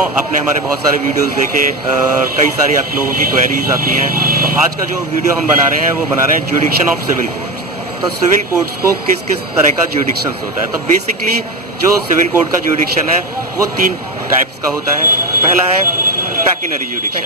आपने हमारे बहुत सारे वीडियोस देखे, कई सारी आप लोगों की क्वेरीज आती हैं। तो आज का जो वीडियो हम बना रहे हैं वो बना रहे हैं ज्यूडिक्शन ऑफ सिविल कोड्स। तो सिविल कोड्स को किस किस तरह का ज्यूडिक्शन होता है। तो बेसिकली जो सिविल कोड का ज्यूडिक्शन है वो 3 टाइप्स का होता है। पहला है पैकिनरी ज्यूडिक्शन।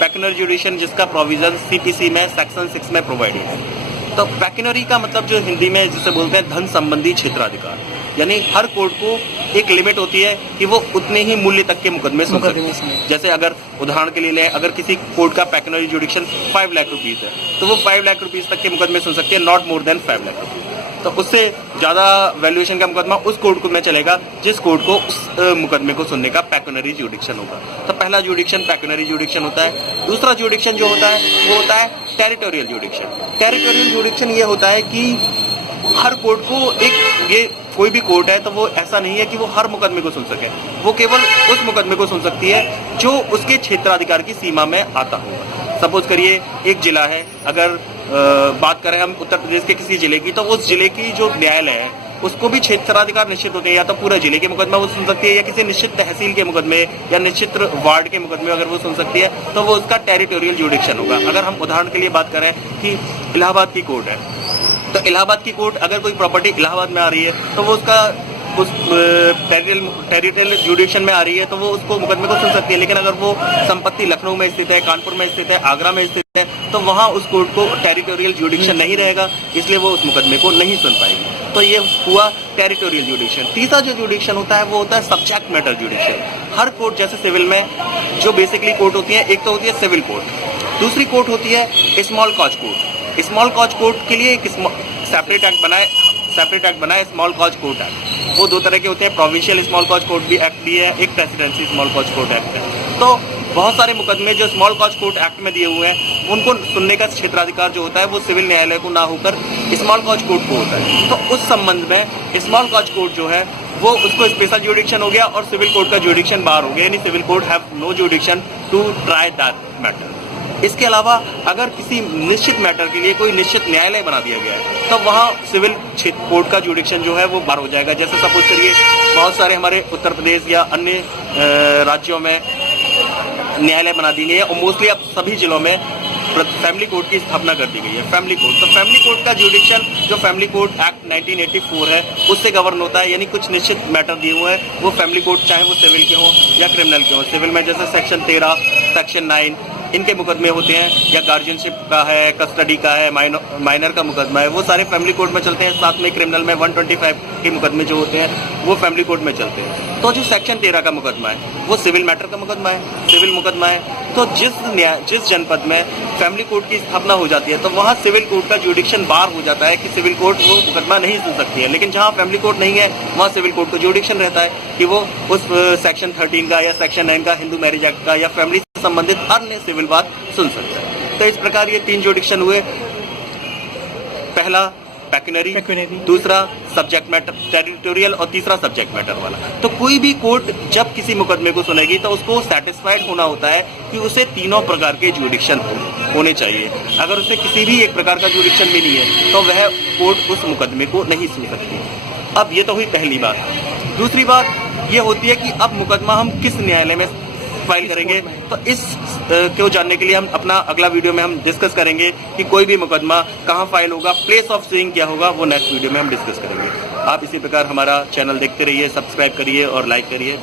पैकिनरी ज्यूडिक्शन जिसका प्रोविजन सीपीसी में सेक्शन 6 में प्रोवाइडेड है। तो पैकिनरी का मतलब जो हिंदी में जिसे बोलते हैं धन संबंधी क्षेत्राधिकार, यानी हर कोर्ट को एक लिमिट होती है कि वो उतने ही मूल्य तक के मुकदमे सुन सकते हैं। जैसे अगर उदाहरण के लिए लें, अगर किसी कोर्ट का पैकिनरी ज्यूडिक्शन 5 लाख रुपीज है तो वो 5 लाख रुपीज तक के मुकदमे सुन सकते हैं, not more than 5 lakh rupees. तो उससे ज्यादा वैल्यूएशन का मुकदमा उस कोर्ट को में चलेगा जिस कोर्ट को उस मुकदमे को सुनने का पैकिनरी ज्यूडिक्शन होगा। तो पहला ज्यूडिक्शन पैकिनरी ज्यूडिक्शन होता है। दूसरा ज्यूडिक्शन जो होता है वो होता है टेरिटोरियल ज्यूडिक्शन। टेरिटोरियल ज्यूडिक्शन ये होता है कि हर कोर्ट को ये कोई भी कोर्ट है तो वो ऐसा नहीं है कि वो हर मुकदमे को सुन सके, वो केवल उस मुकदमे को सुन सकती है जो उसके क्षेत्राधिकार की सीमा में आता हो। सपोज करिए एक जिला है, अगर बात करें हम उत्तर प्रदेश के किसी जिले की, तो उस जिले की जो न्यायालय है उसको भी क्षेत्राधिकार निश्चित होते हैं। या तो पूरा जिले के मुकदमा वो सुन सकती है या किसी निश्चित तहसील के मुकदमे या निश्चित वार्ड के मुकदमे अगर वो सुन सकती है तो वो उसका टेरिटोरियल ज्यूडिक्शन होगा। अगर हम उदाहरण के लिए बात करें कि इलाहाबाद की कोर्ट है, तो इलाहाबाद की कोर्ट अगर कोई प्रॉपर्टी इलाहाबाद में आ रही है तो वो उसका उस टेरिटोरियल ज्यूडिक्शन में आ रही है तो वो उसको मुकदमे को सुन सकती है। लेकिन अगर वो संपत्ति लखनऊ में स्थित है, कानपुर में स्थित है, आगरा में स्थित है, तो वहां उस कोर्ट को टेरिटोरियल ज्यूडिक्शन नहीं रहेगा, इसलिए वो उस मुकदमे को नहीं सुन पाएगी। तो ये हुआ टेरिटोरियल ज्यूडिक्शन। तीसरा जो ज्यूडिक्शन होता है वो होता है सब्जेक्ट मैटर ज्यूडिक्शन। हर कोर्ट जैसे सिविल में जो बेसिकली कोर्ट होती है, एक तो होती है सिविल कोर्ट, दूसरी कोर्ट होती है small cause court. Small cause court के लिए एक सेपरेट एक्ट बनाए स्मॉल कॉज कोर्ट एक्ट। वो 2 तरह के होते हैं, प्रोविंशियल स्मॉल कॉज कोर्ट भी एक्ट भी है, एक presidency small cause court act है। तो बहुत सारे मुकदमे जो स्मॉल कॉज कोर्ट एक्ट में दिए हुए हैं उनको सुनने का क्षेत्राधिकार जो होता है वो सिविल न्यायालय को ना होकर स्मॉल कॉज कोर्ट को होता है। तो उस संबंध में स्मॉल कॉज कोर्ट जो है वो उसको स्पेशल ज्यूडिक्शन हो गया और सिविल कोर्ट का ज्यूडिक्शन बाहर हो गया, यानी civil court have no jurisdiction to try that matter. इसके अलावा अगर किसी निश्चित मैटर के लिए कोई निश्चित न्यायालय बना दिया गया है तो वहाँ सिविल कोर्ट का ज्यूडिक्शन जो है वो बाहर हो जाएगा। जैसे सपोज करिए बहुत सारे हमारे उत्तर प्रदेश या अन्य राज्यों में न्यायालय बना दी गई है और मोस्टली अब सभी जिलों में फैमिली कोर्ट की स्थापना कर दी गई है, फैमिली कोर्ट। तो फैमिली कोर्ट का ज्यूडिक्शन जो फैमिली कोर्ट एक्ट 1984 है उससे गवर्न होता है, यानी कुछ निश्चित मैटर दिए हुए हैं वो फैमिली कोर्ट, चाहे वो सिविल के हों या क्रिमिनल के हों। सिविल में जैसे सेक्शन 13, सेक्शन 9 इनके मुकदमे होते हैं, या गार्जियनशिप का है, कस्टडी का है, माइनर का मुकदमा है, वो सारे फैमिली कोर्ट में चलते हैं। साथ में क्रिमिनल में 125 के मुकदमे जो होते हैं वो फैमिली कोर्ट में चलते हैं। तो जो सेक्शन 13 का मुकदमा है वो सिविल मैटर का मुकदमा है, सिविल मुकदमा है। तो जिस जनपद में फैमिली कोर्ट की स्थापना हो जाती है तो वहाँ सिविल कोर्ट का ज्यूडिक्शन बाहर हो जाता है कि सिविल कोर्ट वो मुकदमा नहीं सुन सकती है। लेकिन जहाँ फैमिली कोर्ट नहीं है वहाँ सिविल कोर्ट को ज्यूडिक्शन रहता है कि वो उस सेक्शन 13 का या सेक्शन 9 का, हिंदू मैरिज एक्ट का या फैमिली संबंधित अन्य सिविल बात सुन सकता है। तो इस प्रकार ये 3 ज्यूडिक्शन हुए। पहला पैकिनरी, दूसरा सब्जेक्ट मैटर टेरिटोरियल और तीसरा सब्जेक्ट मैटर वाला। तो कोई भी कोर्ट जब किसी मुकदमे को सुनेगी तो उसको सेटिस्फाइड होना होता है कि उसे तीनों प्रकार के ज्यूडिक्शन होने चाहिए। अगर उसे किसी भी एक प्रकार का ज्यूडिक्शन भी नहीं है तो वह कोर्ट उस मुकदमे को नहीं सुन सकती। अब ये तो हुई पहली बात। दूसरी बात ये होती है कि अब मुकदमा हम किस न्यायालय में फाइल करेंगे। तो इस को जानने के लिए हम अपना अगला वीडियो में हम डिस्कस करेंगे कि कोई भी मुकदमा कहाँ फाइल होगा, प्लेस ऑफ सीइंग क्या होगा, वो नेक्स्ट वीडियो में हम डिस्कस करेंगे। आप इसी प्रकार हमारा चैनल देखते रहिए, सब्सक्राइब करिए और लाइक करिए।